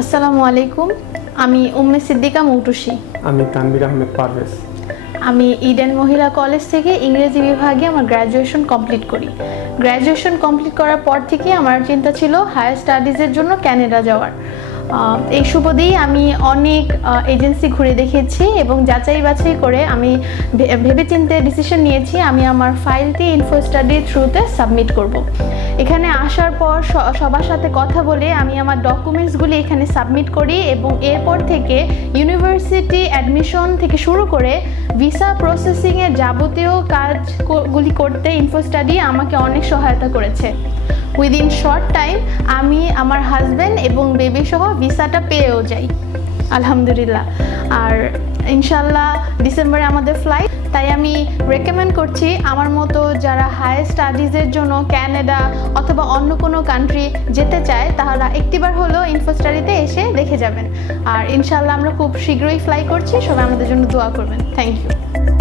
আসসালামু আলাইকুম। আমি উম্মে সিদ্দিকা মৌটুসি। আমি তানবির আহমেদ পারভেজ। আমি ইডেন মহিলা কলেজ থেকে ইংরেজি বিভাগে আমার গ্র্যাজুয়েশন কমপ্লিট করি। গ্র্যাজুয়েশন কমপ্লিট করার পর থেকে আমার চিন্তা ছিল হায়ার স্টাডিজের জন্য ক্যানাডা যাওয়ার। এই সুবাদেই আমি অনেক এজেন্সি ঘুরে দেখেছি এবং যাচাই বাছাই করে আমি ভেবেচিন্তে ডিসিশন নিয়েছি আমি আমার ফাইলটি ইনফো স্টাডি থ্রুতে সাবমিট করব। এখানে আসার পর সবার সাথে কথা বলে আমি আমার ডকুমেন্টসগুলি এখানে সাবমিট করি এবং এরপর থেকে ইউনিভার্সিটি অ্যাডমিশন থেকে শুরু করে ভিসা প্রসেসিংয়ের যাবতীয় কাজগুলি করতে ইনফো স্টাডি আমাকে অনেক সহায়তা করেছে। উইদিন শর্ট টাইম আমি আমার হাজব্যান্ড এবং বেবি সহ ভিসাটা পেয়েও যাই। আলহামদুলিল্লাহ। আর ইনশাল্লাহ ডিসেম্বরে আমাদের ফ্লাইট তাই আমি রেকমেন্ড করছি আমার মতো যারা হায়ার স্টাডিজের জন্য ক্যানাডা অথবা অন্য কোনো কান্ট্রি যেতে চায়, তাহলে একটিবার হলেও ইনফো স্টাডিতে এসে দেখে যাবেন। আর ইনশাল্লাহ আমরা খুব শীঘ্রই ফ্লাই করছি, সবাই আমাদের জন্য দোয়া করবেন। Thank you